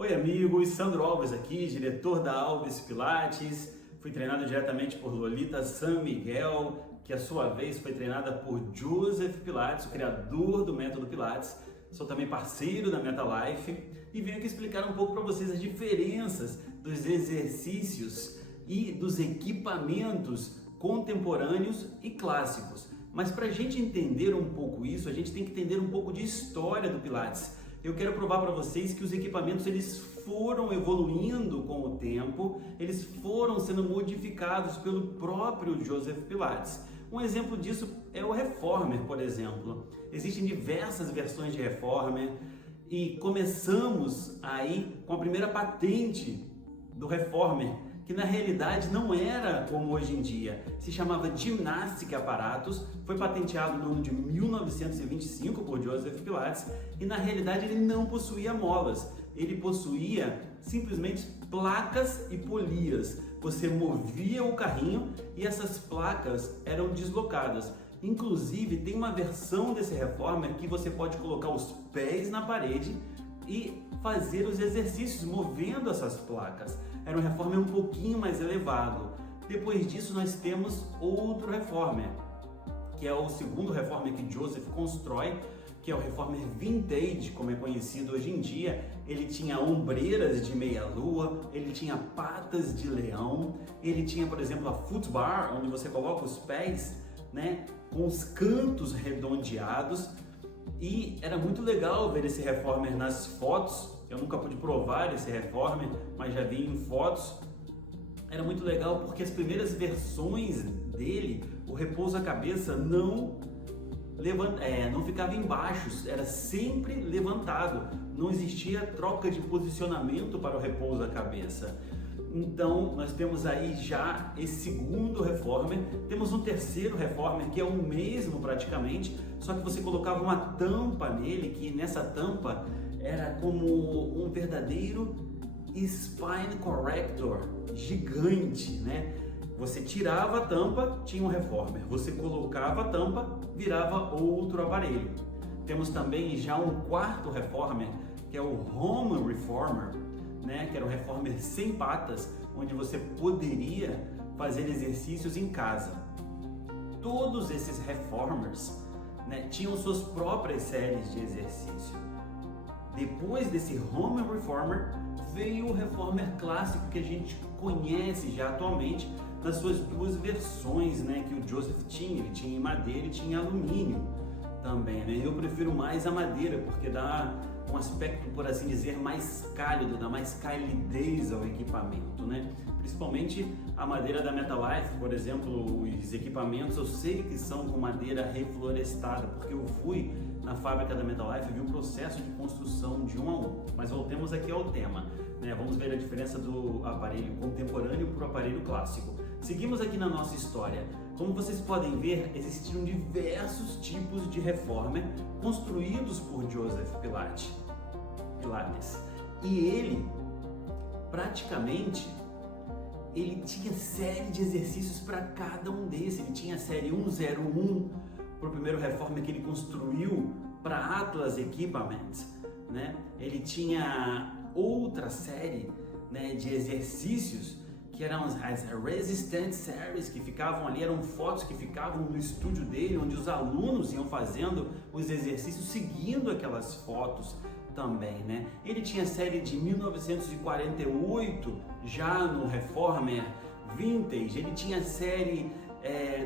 Oi amigos, Sandro Alves aqui, diretor da Alves Pilates. Fui treinado diretamente por Lolita San Miguel, que a sua vez foi treinada por Joseph Pilates, o criador do método Pilates. Sou também parceiro da MetaLife e venho aqui explicar um pouco para vocês as diferenças dos exercícios e dos equipamentos contemporâneos e clássicos. Mas para a gente entender um pouco isso, a gente tem que entender um pouco de história do Pilates. Eu quero provar para vocês que os equipamentos eles foram evoluindo com o tempo, eles foram sendo modificados pelo próprio Joseph Pilates. Um exemplo disso é o Reformer, por exemplo. Existem diversas versões de Reformer e começamos aí com a primeira patente do Reformer, que na realidade não era como hoje em dia, se chamava Gymnastic Apparatus, foi patenteado no ano de 1925 por Joseph Pilates e na realidade ele não possuía molas, ele possuía simplesmente placas e polias. Você movia o carrinho e essas placas eram deslocadas. Inclusive tem uma versão desse Reformer que você pode colocar os pés na parede e fazer os exercícios movendo essas placas. Era um Reformer um pouquinho mais elevado. Depois disso nós temos outro Reformer, que é o segundo Reformer que Joseph constrói, que é o Reformer Vintage, como é conhecido hoje em dia. Ele tinha ombreiras de meia-lua, ele tinha patas de leão, ele tinha, por exemplo, a foot bar, onde você coloca os pés, né, com os cantos redondeados. E era muito legal ver esse Reformer nas fotos. Eu nunca pude provar esse Reformer, mas já vi em fotos. Era muito legal porque as primeiras versões dele, o repouso-cabeça não ficava embaixo, era sempre levantado. Não existia troca de posicionamento para o repouso-cabeça. Então nós temos aí já esse segundo Reformer, temos um terceiro Reformer que é o mesmo praticamente, só que você colocava uma tampa nele, que nessa tampa era como um verdadeiro spine corrector gigante, né? Você tirava a tampa, tinha um Reformer, você colocava a tampa, virava outro aparelho. Temos também já um quarto Reformer, que é o Home Reformer, né, que era um Reformer sem patas, onde você poderia fazer exercícios em casa. Todos esses Reformers, né, tinham suas próprias séries de exercício. Depois desse Home Reformer veio o Reformer clássico que a gente conhece já atualmente nas suas duas versões, né, que o Joseph tinha. Ele tinha em madeira e tinha em alumínio também, né? Eu prefiro mais a madeira porque dá um aspecto, por assim dizer, mais cálido, dá mais calidez ao equipamento, né? Principalmente a madeira da MetaLife, por exemplo, os equipamentos eu sei que são com madeira reflorestada, porque eu fui na fábrica da MetaLife e vi o processo de construção de um a um. Mas voltemos aqui ao tema, né? Vamos ver a diferença do aparelho contemporâneo para o aparelho clássico. Seguimos aqui na nossa história. Como vocês podem ver, existiram diversos tipos de Reformer construídos por Joseph Pilates. E ele, praticamente, ele tinha série de exercícios para cada um desses. Ele tinha a série 101 para o primeiro Reformer que ele construiu para Atlas Equipment, né? Ele tinha outra série, né, de exercícios que eram as Resistance Series, que ficavam ali, eram fotos que ficavam no estúdio dele, onde os alunos iam fazendo os exercícios seguindo aquelas fotos também, né? Ele tinha a série de 1948, já no Reformer Vintage, ele tinha a série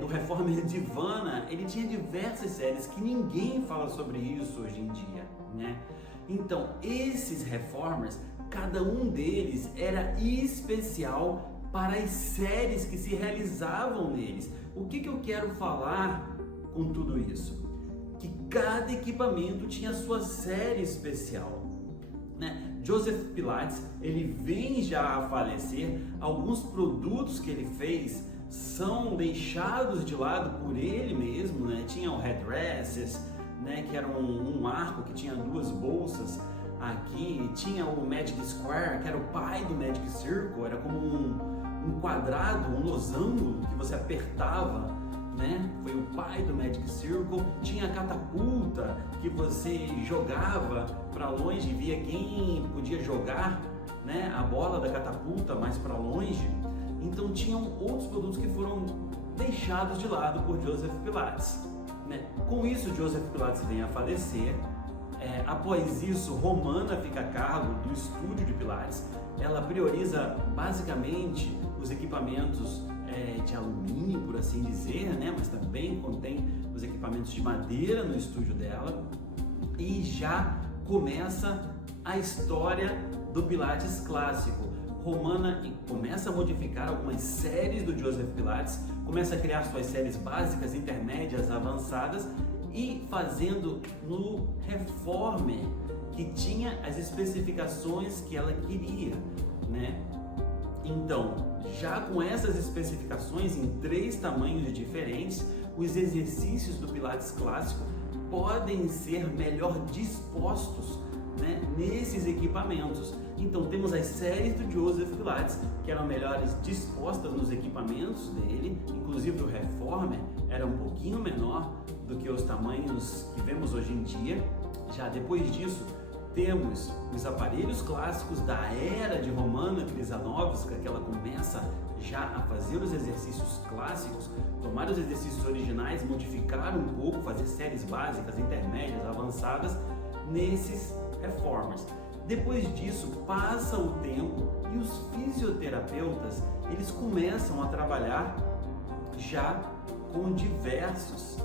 do Reformer Divana, ele tinha diversas séries que ninguém fala sobre isso hoje em dia, né? Então, esses Reformers, cada um deles era especial para as séries que se realizavam neles. O que eu quero falar com tudo isso? Que cada equipamento tinha sua série especial, né? Joseph Pilates, ele vem já a falecer, alguns produtos que ele fez são deixados de lado por ele mesmo, né? Tinha o headresses, né, que era um arco que tinha duas bolsas aqui, tinha o Magic Square, que era o pai do Magic Circle, era como um quadrado, um losango que você apertava né? Foi o pai do Magic Circle. Tinha a catapulta, que você jogava para longe e via quem podia jogar, né, a bola da catapulta mais para longe. Então tinham outros produtos que foram deixados de lado por Joseph Pilates, né? Com isso, Joseph Pilates vem a falecer. Após isso, Romana fica a cargo do estúdio de Pilates. Ela prioriza basicamente os equipamentos de alumínio, por assim dizer, né? Mas também contém os equipamentos de madeira no estúdio dela. E já começa a história do Pilates clássico. Romana começa a modificar algumas séries do Joseph Pilates, começa a criar suas séries básicas, intermédias, avançadas e fazendo no Reformer, que tinha as especificações que ela queria, né? Então, já com essas especificações em 3 tamanhos diferentes, os exercícios do Pilates clássico podem ser melhor dispostos, né, nesses equipamentos. Então temos as séries do Joseph Pilates que eram melhores dispostas nos equipamentos dele, inclusive o Reformer era um pouquinho menor do que os tamanhos que vemos hoje em dia. Já depois disso temos os aparelhos clássicos da era de Romana Kryžanovska, que ela começa já a fazer os exercícios clássicos, tomar os exercícios originais, modificar um pouco, fazer séries básicas, intermédias, avançadas nesses Reformers. Depois disso, passa o tempo e os fisioterapeutas, eles começam a trabalhar já com diversos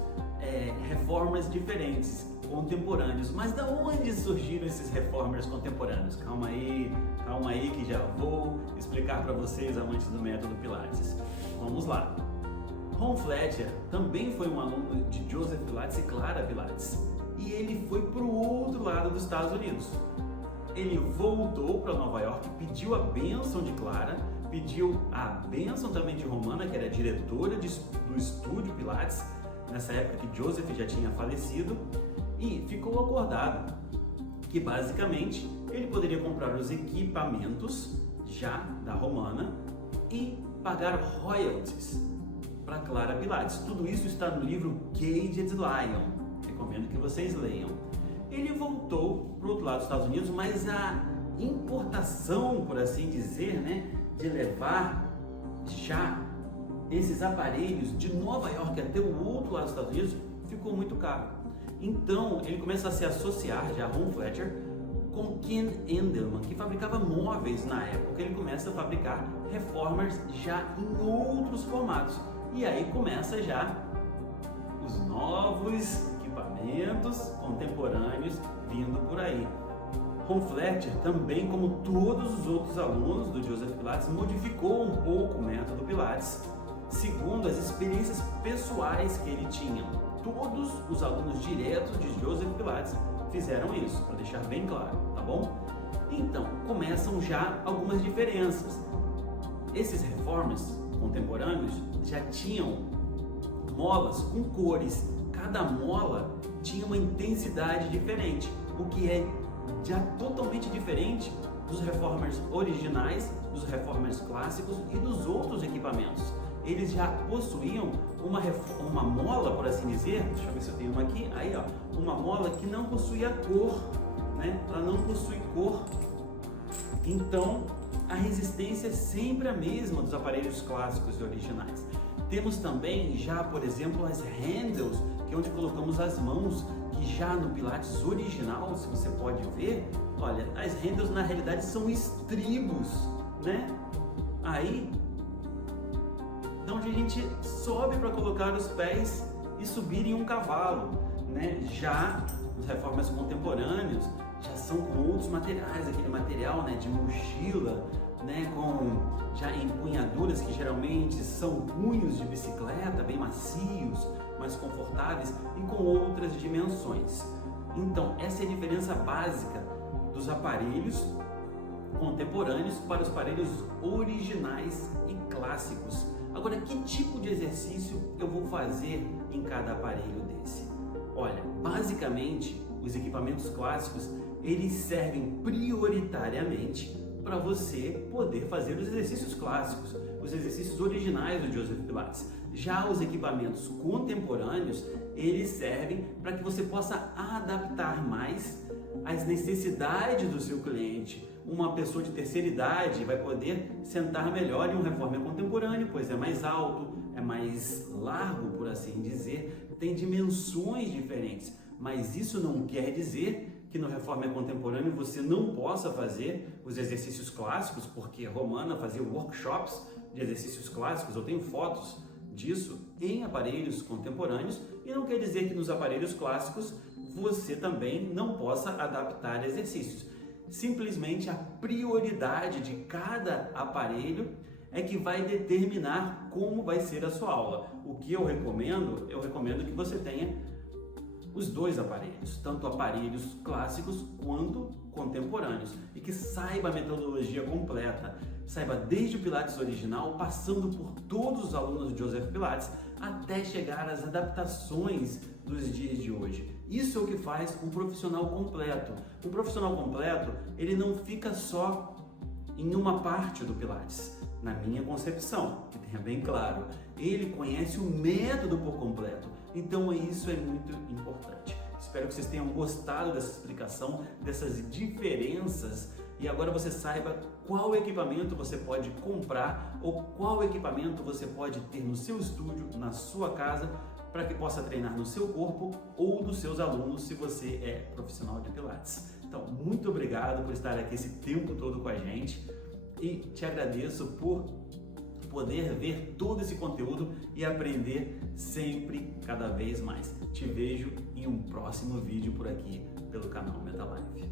Reformers diferentes, contemporâneos. Mas da onde surgiram esses Reformers contemporâneos? Calma aí que já vou explicar para vocês, amantes do método Pilates. Vamos lá. Ron Fletcher também foi um aluno de Joseph Pilates e Clara Pilates, e ele foi para o outro lado dos Estados Unidos. Ele voltou para Nova York, pediu a bênção de Clara, pediu a bênção também de Romana, que era diretora do estúdio Pilates, nessa época que Joseph já tinha falecido, e ficou acordado que basicamente ele poderia comprar os equipamentos já da Romana e pagar royalties para Clara Pilates. Tudo isso está no livro Caged Lion, recomendo que vocês leiam. Ele voltou para o outro lado dos Estados Unidos, mas a importação, por assim dizer, né, de levar já esses aparelhos de Nova York até o outro lado dos Estados Unidos ficou muito caro. Então ele começa a se associar, já Ron Fletcher, com Ken Endelman, que fabricava móveis na época. Ele começa a fabricar Reformers já em outros formatos. E aí começa já os novos equipamentos contemporâneos vindo por aí. Ron Fletcher também, como todos os outros alunos do Joseph Pilates, modificou um pouco o método Pilates, segundo as experiências pessoais que ele tinha. Todos os alunos diretos de Joseph Pilates fizeram isso, para deixar bem claro, tá bom? Então, começam já algumas diferenças. Esses Reformers contemporâneos já tinham molas com cores. Cada mola tinha uma intensidade diferente, o que é já totalmente diferente dos Reformers originais, dos Reformers clássicos e dos outros equipamentos. Eles já possuíam uma mola, por assim dizer, deixa eu ver se eu tenho uma aqui, aí ó, uma mola que não possuía cor, né? Ela não possui cor. Então, a resistência é sempre a mesma dos aparelhos clássicos e originais. Temos também já, por exemplo, as handles, que é onde colocamos as mãos, que já no Pilates original, se você pode ver, olha, as handles na realidade são estribos, né? Aí, de onde a gente sobe para colocar os pés e subir em um cavalo, né? Já os Reformers contemporâneos já são com outros materiais, aquele material, né, de mochila, né, com já empunhaduras que geralmente são punhos de bicicleta, bem macios, mais confortáveis e com outras dimensões. Então, essa é a diferença básica dos aparelhos contemporâneos para os aparelhos originais e clássicos. Agora, que tipo de exercício eu vou fazer em cada aparelho desse? Olha, basicamente, os equipamentos clássicos, eles servem prioritariamente para você poder fazer os exercícios clássicos, os exercícios originais do Joseph Pilates. Já os equipamentos contemporâneos, eles servem para que você possa adaptar mais às necessidades do seu cliente. Uma pessoa de terceira idade vai poder sentar melhor em um reformer contemporâneo, pois é mais alto, é mais largo, por assim dizer, tem dimensões diferentes. Mas isso não quer dizer que no reformer contemporâneo você não possa fazer os exercícios clássicos, porque Romana fazia workshops de exercícios clássicos, eu tenho fotos disso em aparelhos contemporâneos, e não quer dizer que nos aparelhos clássicos você também não possa adaptar exercícios. Simplesmente a prioridade de cada aparelho é que vai determinar como vai ser a sua aula. O que eu recomendo que você tenha os dois aparelhos, tanto aparelhos clássicos quanto contemporâneos, e que saiba a metodologia completa, saiba desde o Pilates original, passando por todos os alunos do Joseph Pilates, até chegar às adaptações dos dias de hoje. Isso é o que faz um profissional completo. Um profissional completo, ele não fica só em uma parte do Pilates, na minha concepção, que tenha bem claro. Ele conhece o método por completo, então isso é muito importante. Espero que vocês tenham gostado dessa explicação, dessas diferenças, e agora você saiba qual equipamento você pode comprar ou qual equipamento você pode ter no seu estúdio, na sua casa, para que possa treinar no seu corpo ou dos seus alunos, se você é profissional de Pilates. Então, muito obrigado por estar aqui esse tempo todo com a gente e te agradeço por poder ver todo esse conteúdo e aprender sempre, cada vez mais. Te vejo em um próximo vídeo por aqui pelo canal Metalife.